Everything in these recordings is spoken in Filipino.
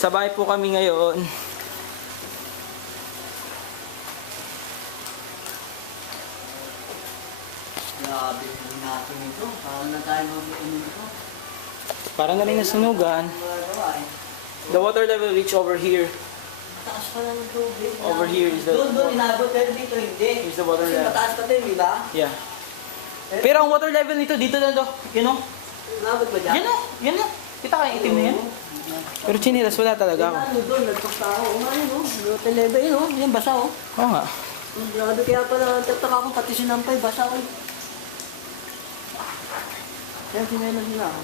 Sa bahay po kami ngayon. Grabe po natin ito. Paano na tayo mag-inom ito? Para na rin nasunugan. The water level reach over here. Mataas pa lang ng tubig. Over here is the... Doon inabot, pero dito hindi. Here's the water Kasi level. mataas pa din, di ba? Yeah. Pero ang water level nito, dito na to. You know? Inabot ba dyan? Yan o. Yan o. Kita ka yung itim na yan. Pero chinilas, wala talaga ako. Ano doon, nagpakta ako. Ano, no? Water level yun, no? Yan, basa, oh. Oo nga. Grabe, kaya pala tataka ako, pati sinampay, basa ko. Yan, sinelas nila ako.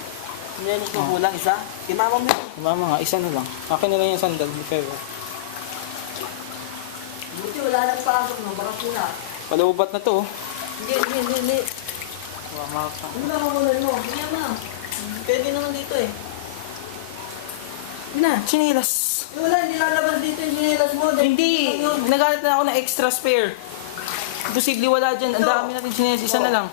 Sinelas mo kulang isa. Kimama mo. Mama nga, isa na lang. Akin na lang yung sandal. Di kayo. Buti wala nang pasok, no? Baka sila. Palubat na to. Hindi. Mama pa. Ano na mamunan mo? Hindi naman. Pwede naman dito eh. Na, chinilas. Wala, hindi lalabas dito yung sinilas mo. Hindi. Nagalit na ako ng extra spare. Posible wala dyan. Ang dami natin chinilas. Isa na lang.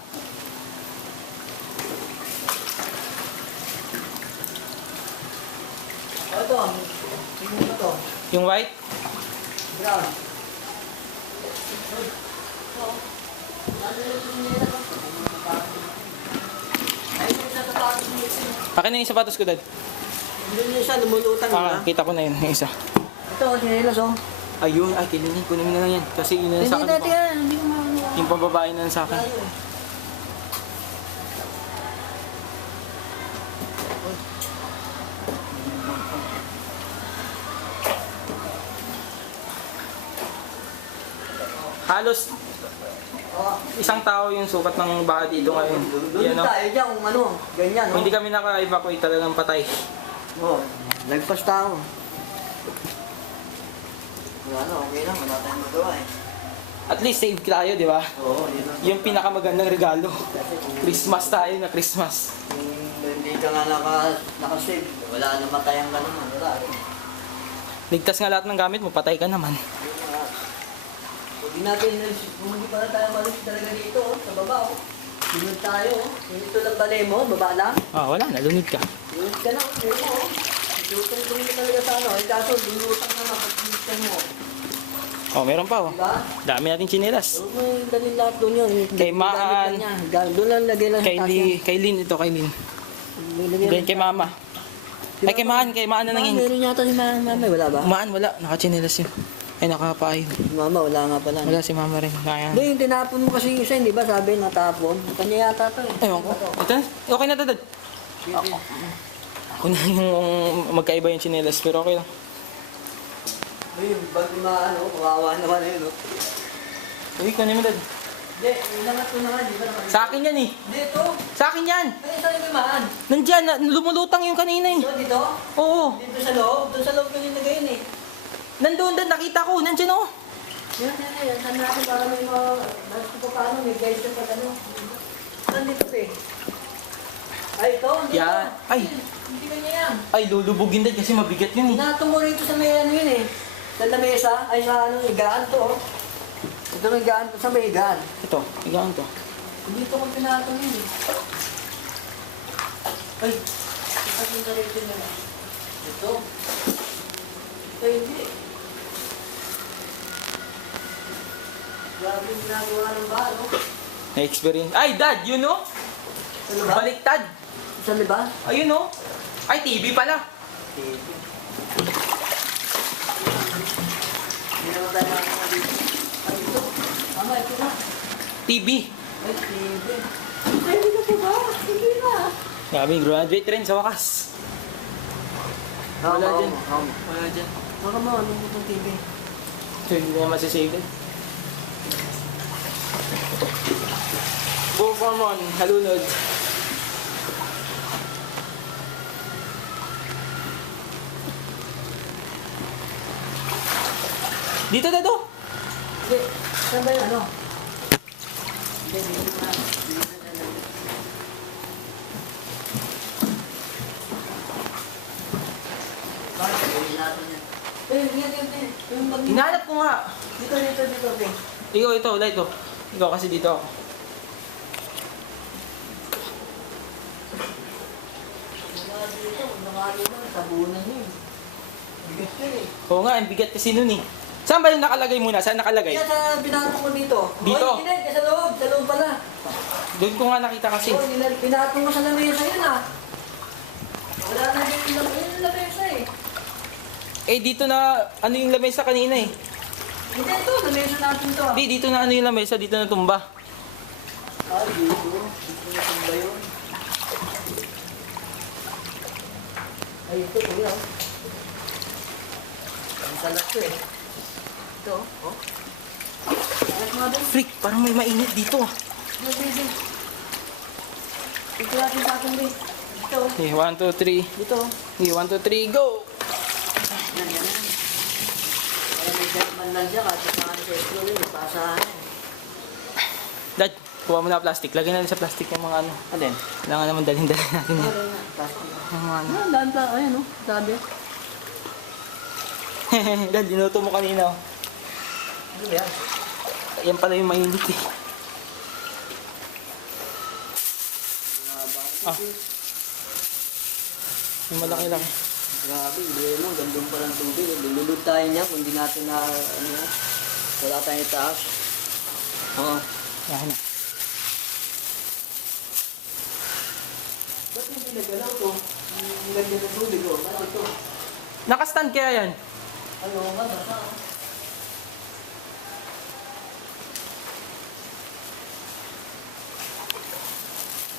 O ito, tingnan mo to. Yung white. Brown. Akin na yung sapatos ko, Dad. Hindi niya siya, lumulutan Ah, na. kita ko na yun. Yung isa. Ito, sinilas oh. Ayun. Ay, kilinin. Kunin mo na lang yan. Kasi yun na sa Hindi akin. natin yan, hindi ko maano. Yung pambabae na sa akin. Halos isang tao yung sukat ng baha dito ngayon. Doon Yan, no? tayo dyan kung ano, ganyan Kung oh. hindi kami naka-evacuate, talagang patay. Oh, lagpas tao. Wala na, okay lang, wala tayong magawa eh. At least save tayo, di ba? Oo, yun lang. Yung pinakamagandang regalo. Kasi kung Christmas tayo na Christmas. hindi ka nga nakasave, wala namatay ang ganun, wala rin. Ligtas nga lahat ng gamit mo, patay ka naman. Hindi natin, kung hindi pala tayo malis talaga dito, oh, sa baba, oh. Lunod tayo, oh. Dito lang balay mo, baba lang. Ah, wala na, lunod ka. Lunod ka na, lunod mo, oh. Tutong-tong ka talaga sa ano, eh, kaso lulutang na kapag mo. Oh, meron pa, oh. Diba? Dami nating chinelas. Huwag mo yung dalhin lahat doon yun. Kay Maan. Doon lang lagay lang sa taas Kay Lin, ito kay Lin. yan. Then kay Mama. Ay, kay Maan na nangin. Meron yata si Mama, wala ba? Maan, wala. Nakachinelas yun. Ay, nakapaay. Mama, wala nga pala. Wala si Mama rin. Kaya. Hindi, yung tinapon mo kasi yung isa, hindi ba? Sabi, natapon. Kanya yata to eh. Ayun ko. Ito na. Okay na, Dad. Ako na yung magkaiba yung chinelas, pero okay lang. Ay, yung bag na ano, kawawa naman yun, no? Uy, kunin mo, Dad. Hindi, ilangat ko naman, di ba? Sa akin yan eh. Hindi, ito. Sa akin yan. Ay, saan yung naman? Nandyan, lumulutang yung kanina eh. Ito, dito? Oo. Dito sa loob? Doon sa loob ko yung nagay yun eh. Nandun, Dad. Nakita ko. Nandyan oh. Yan. Saan natin para may mga... Basto pa paano, may guys na pag ano. Saan dito eh? Ay, ito, dito. Yan. Ay. Hindi kanya yan. Ay, lulubugin, Dad, kasi mabigat yun eh. Inato mo rito sa may ano yun eh. Sa lamesa, ay sa ano, higaan to oh. Ito may higaan to sa may higaan. Ito, igaan to. Dito ko pinato yun eh. Ay, ito yung rito na. Ito. Ito hindi. Grabe yung ginagawa ng bahan, no? Na-experience. Ay, Dad, yun oh. Ano ba? Baliktad. Sa liba? Ayun oh. Ay, TV pala. Hindi naman tayo mga dito. Ay, ito. Mama, ito na. TV. Ay, TV. Ay, hindi na ba? Hindi na. Grabe, graduate rin sa wakas. Wala dyan. Wala dyan. Baka mo, ano mo itong TV? So, hindi na masasave din. Pokemon, halunod. Dito, Dado. Hindi. Saan ba yung ano? Hindi, dito na. Dito na. Bakit? Hindi natin yan. Yan. Yung mag- Hinanap ko nga. Dito. Ikaw, ito, ulit ito. Ikaw kasi dito ako. Mga dito, mga dito, tabunan yun. Bigat yun eh. Oo nga, ang bigat kasi nun eh. Saan ba yung nakalagay muna? Saan nakalagay? Kaya sa binato ko dito. Dito? Oh, hindi, sa loob. Sa loob pala. Doon ko nga nakita kasi. Oh, binato mo sa lamesa yun ah. Wala na yung lamesa eh. Eh, dito na, ano yung lamesa kanina eh. Hindi ito, lamesa natin to. Di, dito na ano yung lamesa, dito na tumba. Ah, dito. Dito na ba yun? Ay, ito, kuya. Ang salat ko eh. Ito, oh. Salat mga doon. Freak, parang may mainit dito ah. Sige. Ito natin sa akin, Ray. Ito. Okay, 1, 2, 3. Dito. Okay, 1, 2, 3, go! Yan, yan. Para may man lang dyan, kasi sa ano sa ito rin, pasahan. Dad, kuha mo na plastic. Lagyan natin sa plastic yung mga ano. Alin? Kailangan naman dalhin-dalhin natin yan. Plastic. Yung mga ano. Ah, daan pa. Ayan, oh. Sabi. Dad, dinuto mo kanina oh. Ano yan? Yan pala yung mainit eh. Ah. Yung malaki-laki. Grabe, hindi mo. Gandun pa ng tubig. Lululod tayo niya kung hindi natin na, ano, wala tayong itaas. Oo. Yan na. Ba't hindi nagalaw to? Nilagyan ng tubig, oh. Ano ito? Nakastand kaya yan? Ano nga, basta.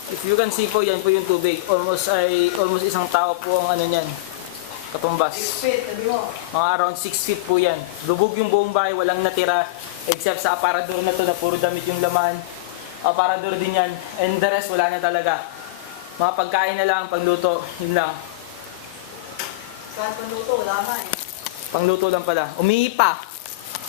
If you can see po, yan po yung tubig. Almost isang tao po ang ano niyan. Katumbas. 6 feet, sabi mo. Mga around 6 feet po yan. Lubog yung buong bahay, walang natira. Except sa aparador na to na puro damit yung laman. Aparador din yan. And the rest, wala na talaga. Mga pagkain na lang, pangluto. Yun lang. Saan panuto? Wala nga eh. Pangluto lang pala. Umihi pa.